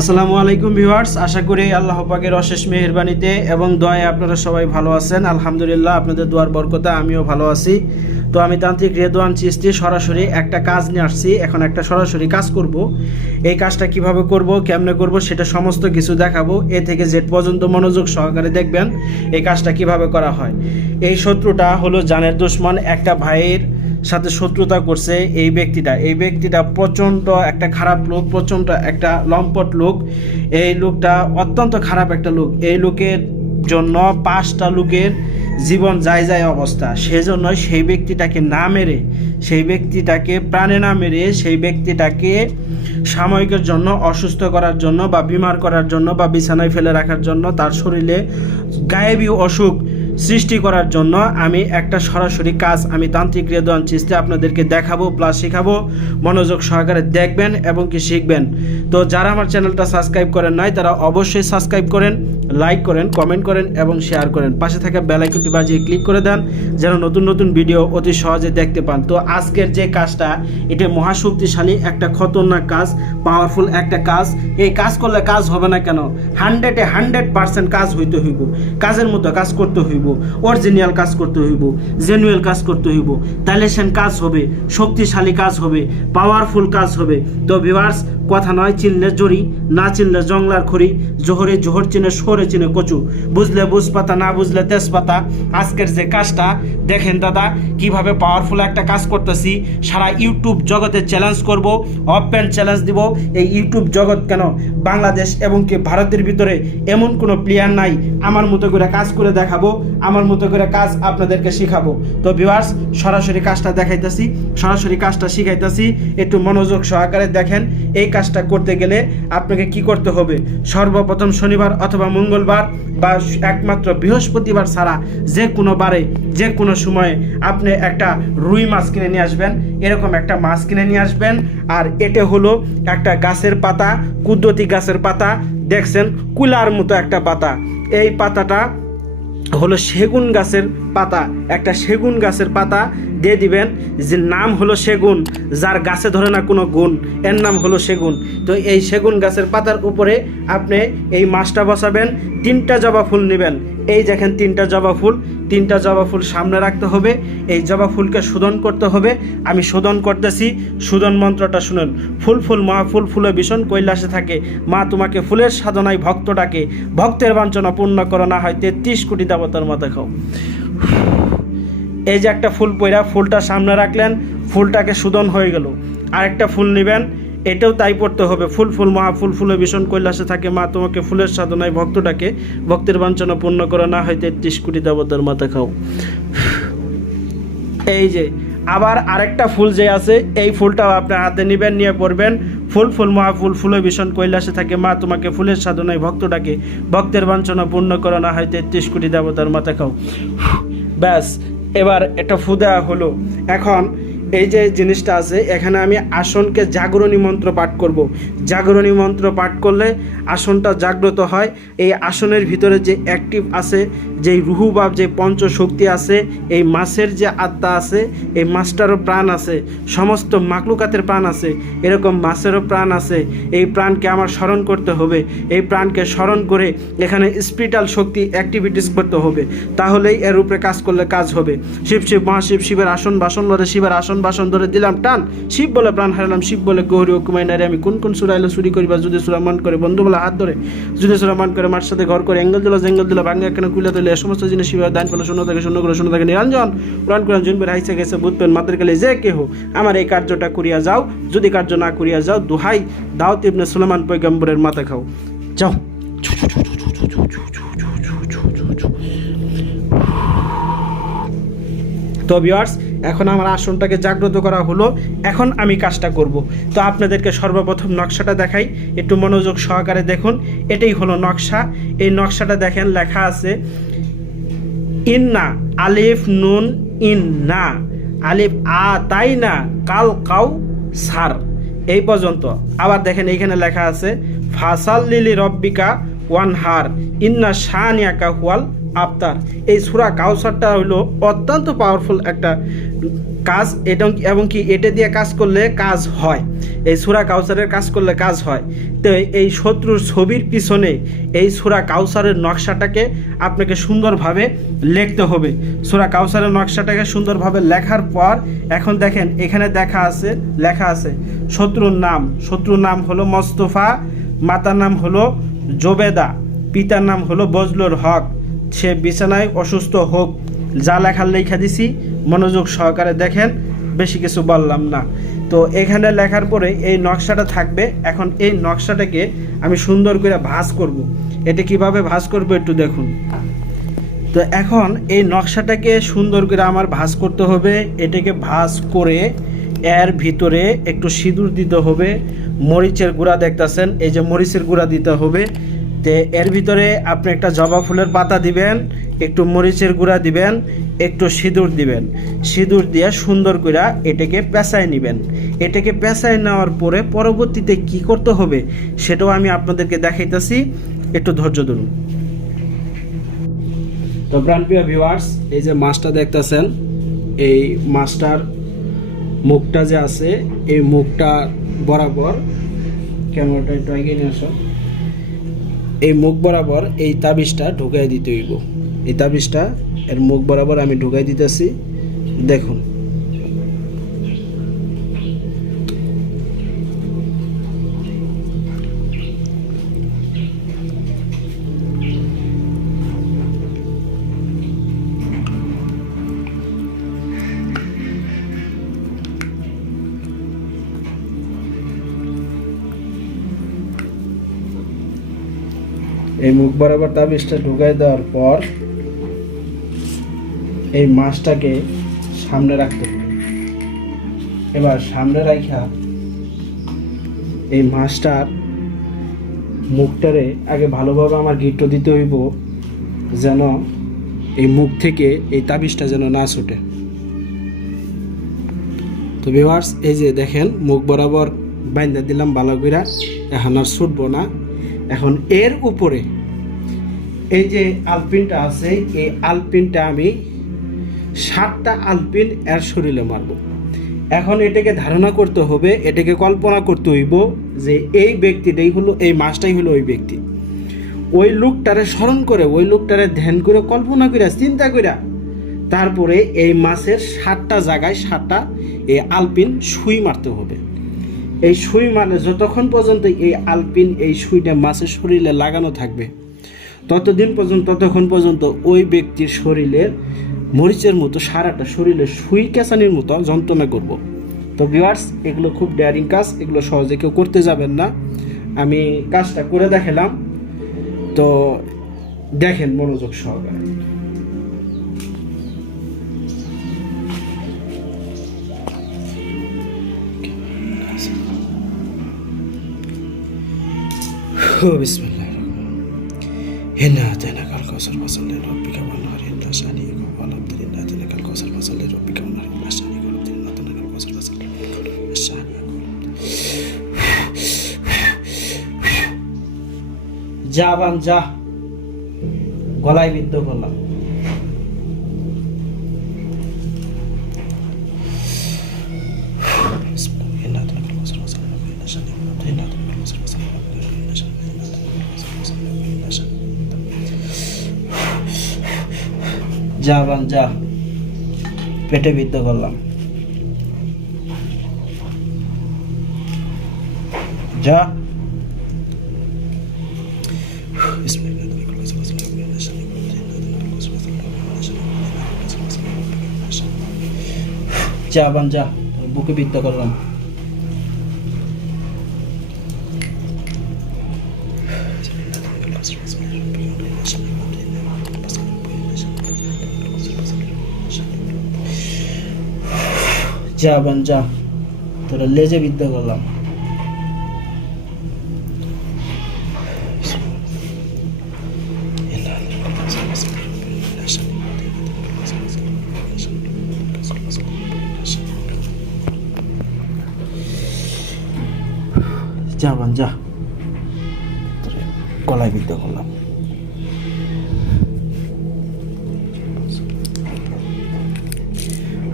আসসালামু আলাইকুম ভিউয়ার্স, আশা করি আল্লাহ পাকের অশেষ মেহেরবানিতে এবং দয়ায় আপনারা সবাই ভালো আছেন। আলহামদুলিল্লাহ, আপনাদের দোয়ার বরকতা আমিও ভালো আছি। তো আমি তান্ত্রিক রেদওয়ান চিস্তি সরাসরি একটা কাজ নিয়ে আসছি, এখন একটা সরাসরি কাজ করব। এই কাজটা কীভাবে করব, কেমনে করব সেটা সমস্ত কিছু দেখাবো। এ থেকে জেড পর্যন্ত মনোযোগ সহকারে দেখবেন এই কাজটা কীভাবে করা হয়। এই শত্রুটা হলো জানের দুশ্মন, একটা ভাইয়ের সাথে শত্রুতা করছে এই ব্যক্তিটা। এই ব্যক্তিটা প্রচণ্ড একটা খারাপ লোক, প্রচণ্ড একটা লম্পট লোক। এই লোকটা অত্যন্ত খারাপ একটা লোক। এই লোকের জন্য পাঁচটা লোকের জীবন যায় যায় অবস্থা। সেজন্য সেই ব্যক্তিটাকে না মেরে, সেই ব্যক্তিটাকে প্রাণে না মেরে, সেই ব্যক্তিটাকে সাময়িকের জন্য, অসুস্থ করার জন্য বা বিমার করার জন্য বা বিছানায় ফেলে রাখার জন্য তার শরীরে গায়েবী অসুখ সৃষ্টি করার জন্য আমি একটা সরাসরি কাজ, আমি তান্ত্রিক রেদওয়ান চিস্তে আপনাদেরকে দেখাবো প্লাস শেখাবো। মনোযোগ সহকারে দেখবেন এবং কি শিখবেন। তো যারা আমার চ্যানেলটা সাবস্ক্রাইব করেন নাই, তারা অবশ্যই সাবস্ক্রাইব করেন লাইক করেন কমেন্ট করেন এবং শেয়ার করেন। পাশে থাকা বেল আইকনটি বাজিয়ে ক্লিক করে দেন, যেন নতুন নতুন ভিডিও অতি সহজে দেখতে পান। তো আজকের যে কাজটা, এটা মহাশক্তিশালী একটা খতরনাক কাজ পাওয়ারফুল একটা কাজ। এই কাজ করলে কাজ হবে না কেন? হান্ড্রেডে হান্ড্রেড পার্সেন্ট কাজ হইতে হইব। কাজের মতো কাজ করতে হইব। অরিজিনাল কাজ করতে হইব জেনুয়েল কাজ করতে হইব। তাহলে সেন কাজ হবে, শক্তিশালী কাজ হবে পাওয়ারফুল কাজ হবে। তো ভিভার্স কথা নয় চিনলে জড়ি না চিনলে জংলার খড়ি, জোহরে জোহর চিনে শহরে চিনে কচু। বুঝলে বুঝপাতা, না বুঝলে তেজপাতা। আজকের যে কাজটা, দেখেন দাদা, কীভাবে পাওয়ারফুল একটা কাজ করতেছি। সারা ইউটিউব জগতে চ্যালেঞ্জ করব অপেন চ্যালেঞ্জ দিব। এই ইউটিউব জগৎ কেন? বাংলাদেশ এবং কি ভারতের ভিতরে এমন কোনো প্লেয়ার নাই। আমার মতো করে কাজ করে দেখাবো। আমার মতো করে কাজ আপনাদেরকে শিখাবো। তো ভিউয়ার্স সরাসরি কাজটা দেখাইতেছি, সরাসরি কাজটা শিখাইতেছি। একটু মনোযোগ সহকারে দেখেন, এই কাজটা করতে গেলে আপনাকে কি করতে হবে? সর্বপ্রথম শনিবার অথবা মঙ্গলবার বা একমাত্র বৃহস্পতিবার ছাড়া যে কোনো বারে, যে কোনো সময়ে আপনি একটা রুই মাছ কিনে নিয়ে আসবেন। এরকম একটা মাছ কিনে নিয়ে আসবেন। আর এটা হলো একটা গাছের পাতা, কুদরতি গাছের পাতা। দেখছেন, কুলার মতো একটা পাতা। এই পাতাটা হলো সেগুন গাছের পাতা। একটা সেগুন গাছের পাতা দিয়ে দিবেন, যে নাম হলো সেগুন, যার গাছে ধরে না কোনো গুণ, এর নাম হলো সেগুন। তো এই সেগুন গাছের পাতার উপরে আপনি এই মাছটা বসাবেন, তিনটা জবা ফুল নেবেন। এই দেখেন তিনটা জবা ফুল, তিনটা জবা ফুল সামনে রাখতে হবে, এই জবা ফুলকে শোধন করতে হবে। আমি শোধন করতেছি, শোধন মন্ত্রটা শুনুন। ফুল ফুল, মা ফুল ফুলে ভীষণ কৈলাসে থাকে। মা তোমাকে ফুলের সাধনায় ভক্ত ডাকে। ভক্তের বাঞ্ছনা পূর্ণ করো, না হয় তেত্রিশ কোটি দেবতার মতো খাও। এই যে একটা ফুল পইরা ফুলটা সামনে রাখলেন, ফুলটাকে শোধন হয়ে গেল। আরেকটা ফুল নেবেন এটাও তাই পড়তে হবে। ফুল ফুল মহাফুল ফুলে ভীষণ কৈলাসে থাকে মা, তোমাকে ফুলের সাধনায় ভক্তটাকে ভক্তের বাঞ্ছনা পূর্ণ করো, না হয় তেত্রিশ কোটি দেবতার মাথা খাও। এই যে, আবার আরেকটা ফুল যে আছে, এই ফুলটাও আপনার হাতে নেবেন, নিয়ে পড়বেন। ফুল ফুল মহাফুল ফুলে ভীষণ কৈলাসে থাকে মা, তোমাকে ফুলের সাধনায় ভক্তটাকে ভক্তের বাঞ্ছনা পূর্ণ করো, না হয় তেত্রিশ কোটি দেবতার মাথা খাও। ব্যাস, এবার এটা ফুদা হলো। এখন এই যে জিনিসটা আছে, এখানে আমি আসনকে জাগরণী মন্ত্র পাঠ করব। জাগরণী মন্ত্র পাঠ করলে আসনটা জাগ্রত হয়। এই আসনের ভিতরে যে অ্যাক্টিভ আছে যে রুহু বা যে পঞ্চশক্তি আছে, এই মাছের যে আত্মা আছে, এই মাছটারও প্রাণ আছে, সমস্ত মাকলুকাতের প্রাণ আছে, এরকম মাছেরও প্রাণ আছে। এই প্রাণকে আমার স্মরণ করতে হবে। এই প্রাণকে স্মরণ করে এখানে স্পিরিটাল শক্তি অ্যাক্টিভিটিস করতে হবে। তাহলেই এর উপরে কাজ করলে কাজ হবে। শিব শিব, মহাশিব, শিবের আসন বাসন ধরে শিবের আসন বাসন ধরে দিলাম, টান। শিব বলে প্রাণ হারালাম, শিব বলে গৌরী ও কুমাই নারে, আমি কোন কোন সুরাইলে চুরি করিবা? যদি সুরা মান করে বন্ধু বলে হাত ধরে। যদি সুরা মান করে, মার সাথে ঘর করে এঙ্গেল দিল, জেঙ্গল দিল, ভাঙ্গে কেন কুলে দিলে? সমস্ত জিনিস শিবের দান করল, শূন্য থাকে শূন্য করে, শূন্য থেকে নিরঞ্জন। প্রাণ করে জুনবের হাইসে গেছে, বুধ পেন, মাদের গেলে যে কেহ আমার এই কার্যটা করিয়া যাও, যদি কার্য না করিয়া যাও, দুহাই দাউত ইবনে সুলেমান পৈগম্বরের মাথা খাও। যাও। তো ভিউয়ার্স এখন আমার আসনটাকে জাগ্রত করা হলো। এখন আমি কাজটা করব। তো আপনাদেরকে সর্বপ্রথম নকশাটা দেখাই। একটু মনোযোগ সহকারে দেখুন। এটাই হলো নকশা। এই নকশাটা দেখেন লেখা আছে, ইন্না আলিফ নুন ইন্না। আলিফ আ, তাই না? কাল কাউ সার। এই পর্যন্ত। আবার দেখেন এইখানে লেখা আছে ফাসাল লিলি রব্বিকা ওয়ান হার ইন্না শানিয়াকা হুয়াল আফতার। এই সুরা কাউসারটা হলো অত্যন্ত পাওয়ারফুল একটা কাজ এটা এবং কি এটা দিয়ে কাজ করলে কাজ হয়। এই সুরা কাউসারের কাজ করলে কাজ হয়। তো এই শত্রুর ছবির পিছনে এই সুরা কাউসারের নকশাটাকে আপনাকে সুন্দরভাবে লিখতে হবে। সুরা কাউসারের নকশাটাকে সুন্দরভাবে লেখার পর এখন দেখেন, এখানে দেখা আছে, লেখা আছে, শত্রুর নাম। শত্রুর নাম হলো মোস্তফা, মাতার নাম হলো জোবেদা, পিতার নাম হলো বজলুর হক। সে বিছানায় অসুস্থ হোক, যা লেখার লেখা দিছি, মনোযোগ সহকারে দেখেন, বেশি কিছু বললাম না তো এখানে লেখার পরে এই নকশাটা থাকবে, এখন এই নকশাটাকে আমি সুন্দর করে ভাঁজ করব। এটা কীভাবে ভাঁজ করব একটু দেখুন তো এখন এই নকশাটাকে সুন্দর করে আমার ভাঁজ করতে হবে, এটাকে ভাঁজ করে এর ভিতরে একটু সিঁদুর দিতে হবে, মরিচের গুঁড়া দেখতেছেন, এই যে মরিচের গুঁড়া দিতে হবে তে এর ভিতরে আপনি একটা জবা ফুলের পাতা দিবেন, একটু মরিচের গুঁড়া দিবেন, একটু সিঁদুর দিবেন। সিঁদুর দিয়ে সুন্দর করে এটাকে পেঁচায় নেবেন। এটাকে পেঁচায় নেওয়ার পরে পরবর্তীতে কি করতে হবে সেটাও আমি আপনাদেরকে দেখাইতেছি। একটু ধৈর্য ধরুন। তো প্রাণপ্রিয় ভিউয়ার্স এই যে মাছটা দেখতেছেন, এই মাছটার মুখটা যে আছে, এই মুখটা বরাবর, ক্যামেরাটা একটু এগিয়ে নিয়ে আসো। এই মুখ বরাবর এই তাবিজটা ঢুকাই দিতে হইব। এই তাবিজটা এর মুখ বরাবর আমি ঢুকাই দিতেছি। দেখুন। এই মুখ বরাবর তাবিজটা ঢুকাই দেওয়ার পর এই মাছটাকে সামনে রাখতে হবে। এবার সামনে রাখা এই মাছটার মুখটারে আগে ভালোভাবে আমার গিট্ট দিতে হইব, যেন এই মুখ থেকে এই তাবিজটা যেন না ছুটে। তো ভিউয়ার্স এই যে দেখেন, মুখ বরাবর বাইন্দা দিলাম ভালো করে এখন আর ছুটবো না। এখন এর উপরে এই যে আলপিনটা আছে, এই আলপিনটা আমি সাতটা আলপিন এর শরীরে মারব। এখন এটাকে ধারণা করতে হবে, এটাকে কল্পনা করতে হইব যে এই ব্যক্তিটাই হলো, এই মাছটাই হলো ওই ব্যক্তি। ওই লোকটারে স্মরণ করে, ওই লোকটারে ধ্যান করে, কল্পনা করে, চিন্তা করে তারপরে এই মাছের সাতটা জায়গায় সাতটা এই আলপিন সুই মারতে হবে। এই সুই মানে যতক্ষণ পর্যন্ত এই আলপিন, এই সুইটা মাছের শরীরে লাগানো থাকবে ততদিন পর্যন্ত, ততক্ষণ পর্যন্ত ওই ব্যক্তির শরীরের মরিচের মতো সারাটা শরীরে সুই কেঁচানির মতো যন্ত্রণা করব। তো ভিওয়ার্স এগুলো খুব ডেয়ারিং কাজ, এগুলো সহজে কেউ করতে যাবেন না। আমি কাজটা করে দেখালাম। তো দেখেন মনোযোগ সহকারে। বিসমিল্লা إنا أتيناك الكوثر فصل لربك وانهر إن شانئك هو الأبتر إنا أتيناك الكوثر فصل لربك وانهر إن شانئك هو الأبتر إنا أتيناك الكوثر فصل لربك شانئك যা বান যা গলায় বিদ্ধ করলাম যা বান যা। পেটে বিদ্ধ করলাম। যা। যা বান যা। বুকে বিদ্ধ করলাম। যা, বান, যা। তোরা লেজে বিদ্যা করলাম। যা, বান, যা। গলায় বিদ্ধ করলাম।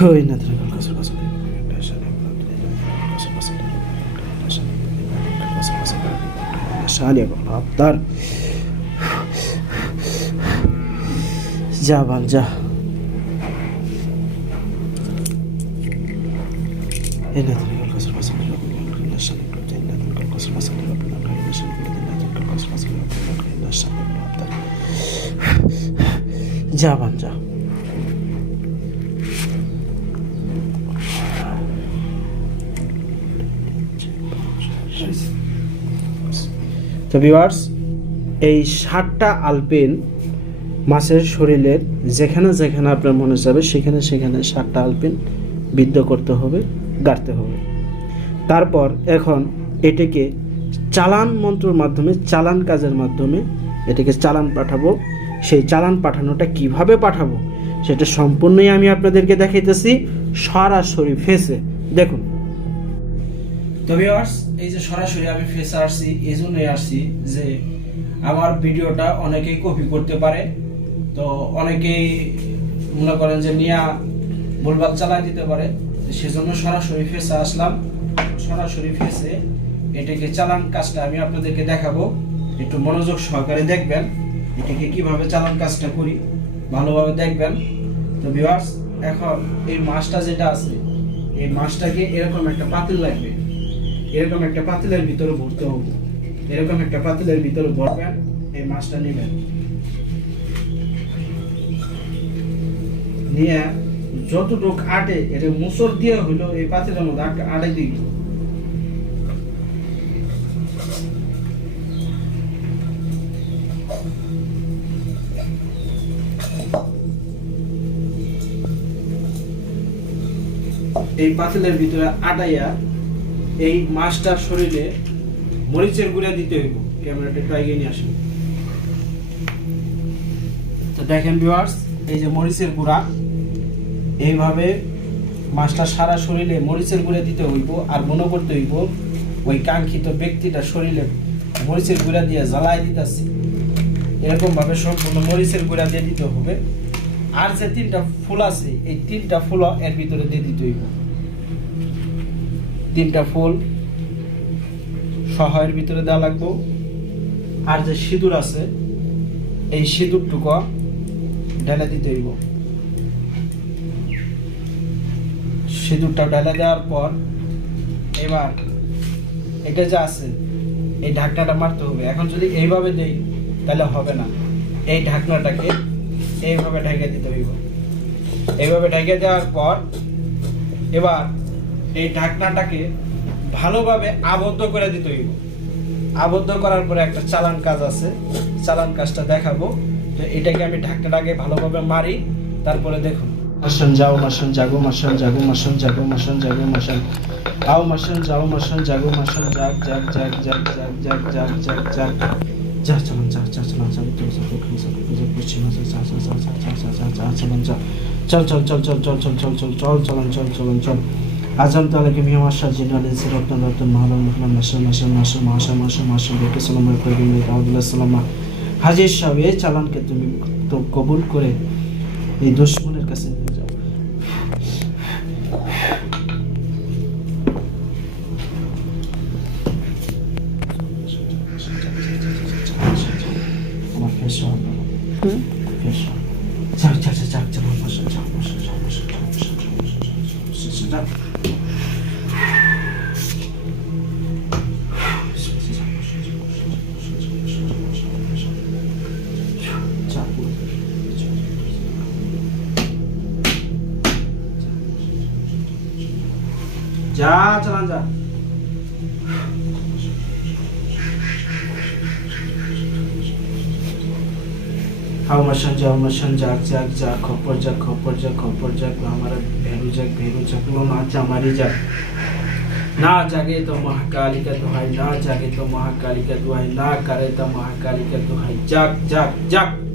হয় না عليكم العطار جاب الجه إلا تلك القصر فصل ربنا إلا الشر إلا تلك القصر فصل ربنا إلا الشر إلا تلك القصر فصل ربنا إلا الشر جاب الجه তো ভিউয়ার্স এই ষাটটা আলপিন মাছের শরীরের যেখানে যেখানে আপনার মনে যাবে, সেখানে সেখানে ষাটটা আলপিন বিদ্ধ করতে হবে, গাড়তে হবে। তারপর এখন এটাকে চালান মন্ত্রর মাধ্যমে, চালান কাজের মাধ্যমে এটাকে চালান পাঠাবো। সেই চালান পাঠানোটা কীভাবে পাঠাবো, সেটা সম্পূর্ণই আমি আপনাদেরকে দেখাইতেছি। সরাসরি ফেসে দেখুন তো ভিউয়ার্স এই যে সরাসরি আমি ফেসে আসছি, এই জন্যই আসছি যে আমার ভিডিওটা অনেকেই কপি করতে পারে। তো অনেকেই মনে করেন যে নিয়া ভুলভাল চালাই দিতে পারে। সেজন্য সরাসরি ফেসে আসলাম। সরাসরি ফেসে এটাকে চালান কাজটা আমি আপনাদেরকে দেখাবো। একটু মনোযোগ সহকারে দেখবেন এটাকে কীভাবে চালান কাজটা করি। ভালোভাবে দেখবেন। তো ভিউয়ার্স এখন এই মাছটা যেটা আছে, এই মাছটাকে এরকম একটা পাতিল লাগবে। এরকম একটা পাতিলের ভিতরে ভরতে হবে। এরকম একটা পাতিলের ভিতরে ভরবেন, এই মাছটা নেবেন। নিয়ে যতটুক আটে, এটা মুসর দিয়ে হইল, এই পাতিলের মধ্যে আটে আটে দিই। এই পাতিলের ভিতরে আটাইয়া এই মাছটার শরীরে মরিচের গুঁড়া দিতে হইব। ক্যামেরাটা একটু এগিয়ে নিয়ে আসেন। তো দেখেন ভিউয়ার্স এই যে মরিচের গুঁড়া, এইভাবে মাছটা সারা শরীরে মরিচের গুঁড়া দিতে হইব আর মনে করতে হইব ওই কাঙ্ক্ষিত ব্যক্তিটা শরীরে মরিচের গুঁড়া দিয়ে জ্বালাই দিতেছি। এরকম ভাবে সম্পূর্ণ মরিচের গুঁড়া দিয়ে দিতে হবে। আর যে তিনটা ফুল আছে, এই তিনটা ফুল এর ভিতরে দিয়ে দিতে হইব। তিনটা ফুল সহায়ের ভিতরে দেওয়া লাগবো। আর যে সিঁদুর আছে, এই সিঁদুরটুকু ঢেলে দিতে হইব। সিঁদুরটা ঢেলে দেওয়ার পর এবার এটা যে আছে, এই ঢাকনাটা মারতে হবে। এখন যদি এইভাবে দেই, তাহলে হবে না। এই ঢাকনাটাকে এইভাবে ঢেকে দিতে হইব। এইভাবে ঢেকে দেওয়ার পর এবার এই ঢাকনাটাকে ভালোভাবে আবদ্ধ করে দিতে হইব আবদ্ধ করার পরে একটা চালান কাজ আছে চালান কাজটা দেখাবো তো এটাকে আমি ঢাকনাটাকে ভালোভাবে মারি তারপরে দেখুন মাসন যাও মাসন জাগো মাসন জাগো মাসন জাগো মাসন জাগো মাসন আও মাসন যাও মাসন জাগো মাসন জাগ জাগ জাগ জাগ জাগ জাগ জাগ জাগ জাগ যা চলুন যা যা চলুন যা তো সব দক্ষিণ সব পূজা পশ্চিম যা যা যা যা যা যা যা যা চলুন যা চল চল চল চল চল চল চল চল চল চলুন চল চলুন চল আজম তালাকে মিয়া মাসা জিনালে সিরত্ন রত্ন মাহলাম মুহলাম মাসা মাসা মাসা মাসা মাসা মাসা বেকে সালাম আলাইকুম আবদুল্লাহ সালাম হাজির সাহেব এই চালানকে তুমি তো কবুল করে এই দুশ্মনের কাছে নিয়ে যাও আমার ফেস ফেস মাসা जा, चला जा। हम मशन जा मशन अशन जाग जाग जा खोपर जा खोपर जा खोपर जा तो हमारा भैरू जग भैरू जग लो जा, हमारी जा ना जागे तो महाकाली का दुहाई, ना जागे तो महाकाली का दुहाई, ना करे तो महाकाली का दुहाई। जाग जाग जाग।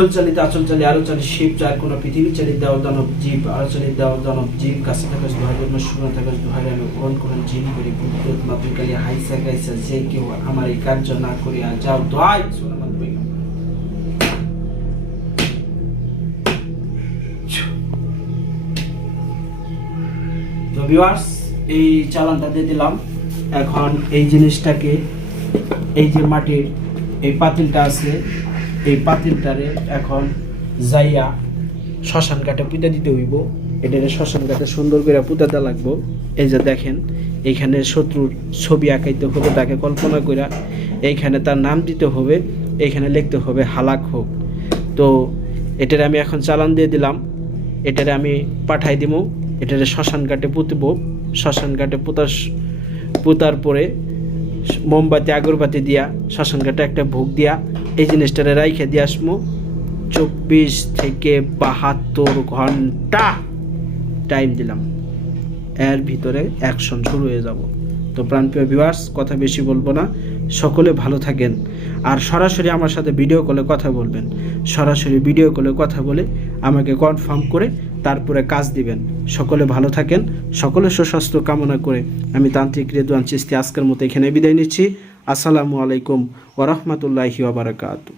ফল চালিত আচল শিব চার কোন পৃথিবী চালি দেও দানব জীব আলো চালি দানব জীব, কাছে থাকাস দোহারের মা শুনে থাকাস দোহারে আমি কোন কোন জিন করি বুদ্ধত মাতৃকালি হাইসা গাইসা যে কেউ আমার এই কার্য না করিয়া যাও দোয়াই সোনামান বইগাম ভিউয়ার্স এই চালানটা দিয়ে দিলাম। এখন এই জিনিসটাকে, এই যে মাটির, এই পাতিলটা আছে এই পাতিলটারে এখন যাইয়া শ্মশান কাটে পুঁতে দিতে হইব। এটারে শ্মশান কাটে সুন্দর করে পুঁতাতে লাগবো। এই যে দেখেন, এইখানে শত্রুর ছবি আঁকাইতে হবে, তাকে কল্পনা করে এইখানে তার নাম দিতে হবে, এইখানে লিখতে হবে হালাক হোক। তো এটারে আমি এখন চালান দিয়ে দিলাম। এটারে আমি পাঠাই দিব এটারে শ্মশান ঘাটে পুঁতব। শ্মশান ঘাটে পুতার পুতার পরে মোমবাতি, আগরবাতি দিয়া শ্মশান ঘাটে একটা ভোগ দিয়া, এই জিনিসটারে রাইখে দিয়ে আসব চব্বিশ থেকে বাহাত্তর ঘণ্টা টাইম দিলাম। এর ভিতরে অ্যাকশন শুরু হয়ে যাব। তো প্রাণপ্রিয় ভিউয়ার্স কথা বেশি বলব না। সকলে ভালো থাকেন। আর সরাসরি আমার সাথে ভিডিও কলে কথা বলবেন। সরাসরি ভিডিও কলে কথা বলে আমাকে কনফার্ম করে তারপরে কাজ দিবেন। সকলে ভালো থাকেন সকলে সুস্বাস্থ্য কামনা করে আমি তান্ত্রিক রেদুয়ান চিস্তি আজকের মতো এখানে বিদায় নিচ্ছি। আসসালামু আলাইকুম ওরহমতুল্লাহি ওবরাকাতু